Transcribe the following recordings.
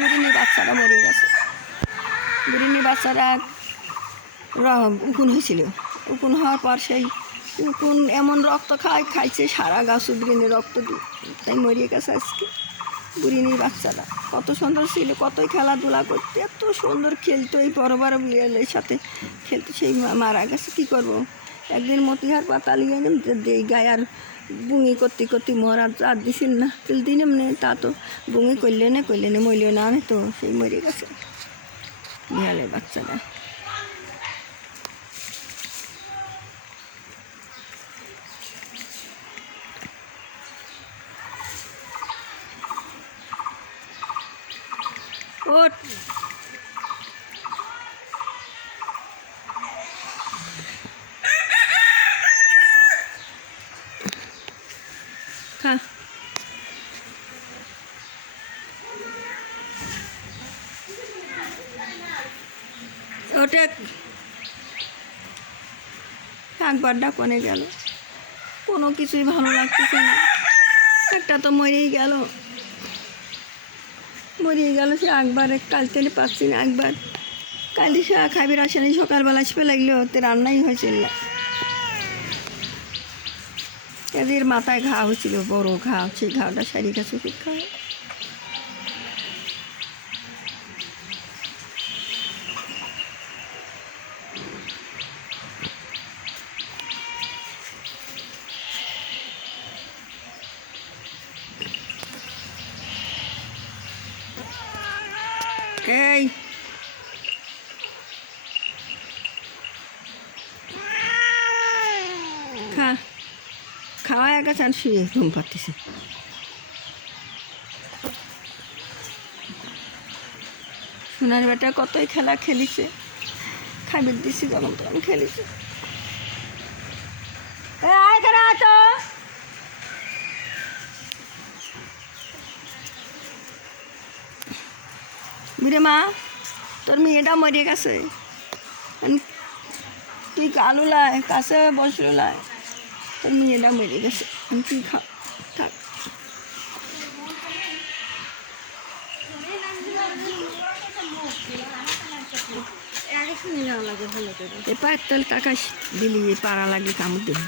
বুড়িনি বাচ্চারা মরে গেছে। বুড়িনি বাচ্চারা উকুন হয়েছিল। উকুন হওয়ার পর সেই উকুন এমন রক্ত খাইছে সারা গাছ বুড়িনি রক্ত দিয়ে, তাই মরিয়ে গেছে আজকে। বুড়িনির বাচ্চারা কত সুন্দর ছিল, কতই খেলাধুলা করতে, এত সুন্দর খেলতো, এই বড় বড় বিড়ালের সাথে খেলতো, সেই মারা গেছে। কী করবো, একদিন মতিহার পাতা লিয়ে এই গায়ে আর বুঙি করতে করতে মরা আর দিছিল না, তেল দিন এমনি তা তো বুঙি করলে না মরলে না, তো সেই মরে গেছে বিড়ালের বাচ্চারা। ওঠ খা, ওটা একবারটা কোনে গেল, কোনো কিছুই ভালো লাগতেছে না। একটা তো মরেই গেল সে একবারে, কাল থেকে পাচ্ছি না। একবার কালি খাইবার আসেনি, সকালবেলা আসবে লাগলো, ওতে রান্নাই হয়েছিল না। এদের মাথায় ঘা হয়েছিল, বড় ঘা, সেই ঘাটা সারি গেছে, ওষুধ খাওয়া। এই খাওয়া একা চান, শুয়ে ঘুম পাচ্তেছে। সোনার বেটা কতই খেলা খেলিছে, খাইবার দিছি যখন তখন খেলিছে। তো বুড়ে মা, তোর মেয়েটা মরে গেছে, তুই কালু লাই কাছে বসলো লাই, তোর মেয়েটা মরে গেছে, তুই খা, থাক। পায়ের তল কাকাশ দিলি পাড়া লাগে কামড় দিবি।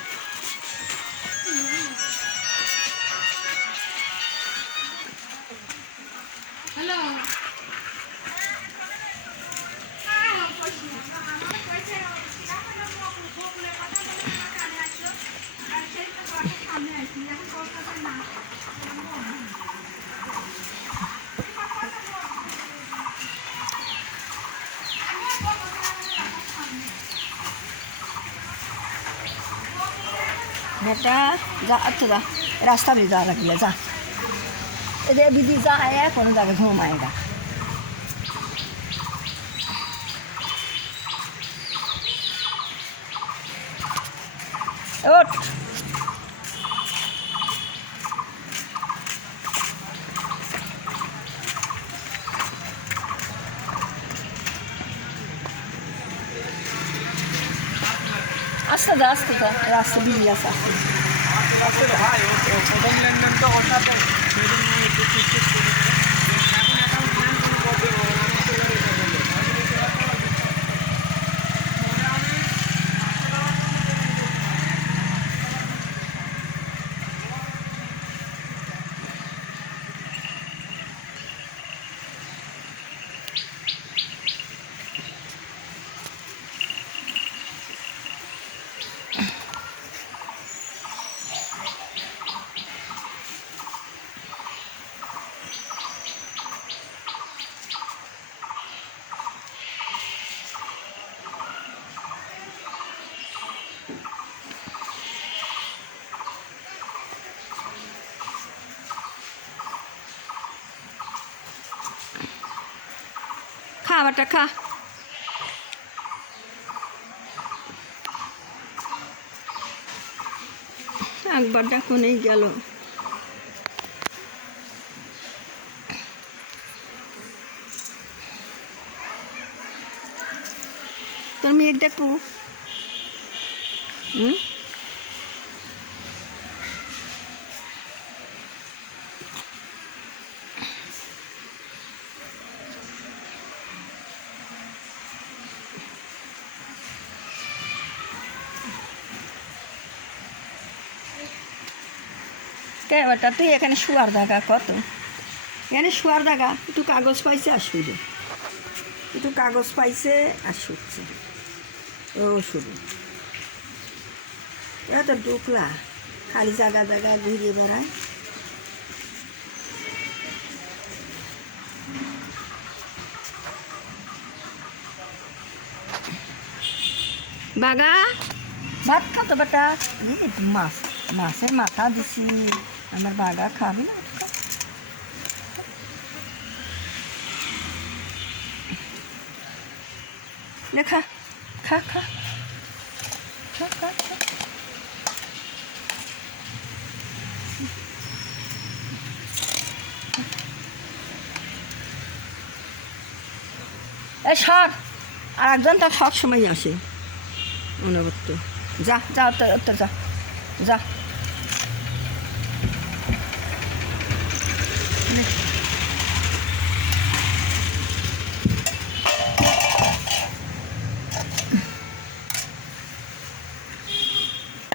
बेटा जा, अच्छा जा, रास्ता भी जा रखी है, जा इधर दीदी जा आया, कौन जाके घूम आएगा। उठ আস্তে যা, আস্তে যা, রাস্তা দিয়ে আসা। ভাই প্রথম লেনদেন তো অসাথে খাবারটা খা। একবার ডাকুনেই গেল। তোর মেয়ের ডাকু। কে বেটা তুই এখানে শোয়ার জায়গা কত, এখানে শোয়ার জায়গা, একটু কাগজ পাইছে আর শুইল, একটু কাগজ পাইছে আর শুচ্ছে, ও শুরু এত ঢুকলা খালি জায়গা জায়গা ঘুরিয়ে বেড়ায়। বাগা ভাত খাতো বেটা, মাছ, মাছের মাথা দিছি, আমার বাগা খাবি না? খা খা খা খা খা খা। এই সর, আর একজন তার সব সময় আসে অনবত্য। যা যা উত্তর উত্তর যা যা।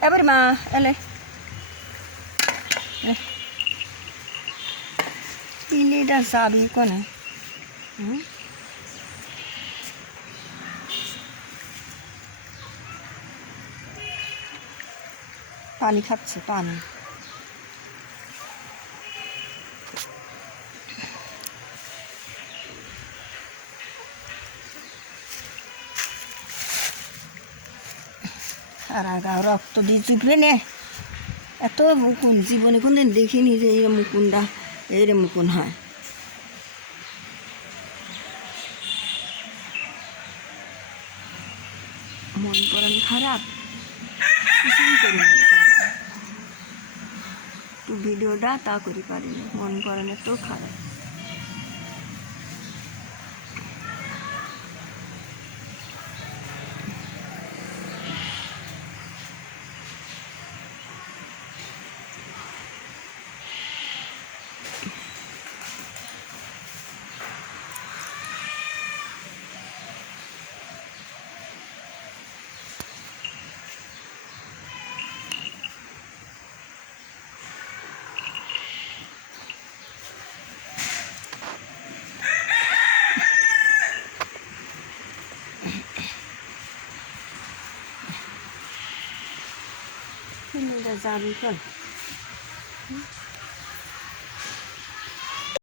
এবার মা এলে ইলিটা যাবি কোনে? পানি খাচ্ছে, পানি। সারা গা রক্ত দিয়ে চুপড়ে নে, এত মুকুন জীবনে কোনদিন দেখিনি যে এই মুকুনটা এই মুকুন হয়। মন করেন খারাপ, কিছুই করি মন করেন, একটু ভিডিওটা তা করি পারিনি, মন করেন এত খারাপ। যাবি কর।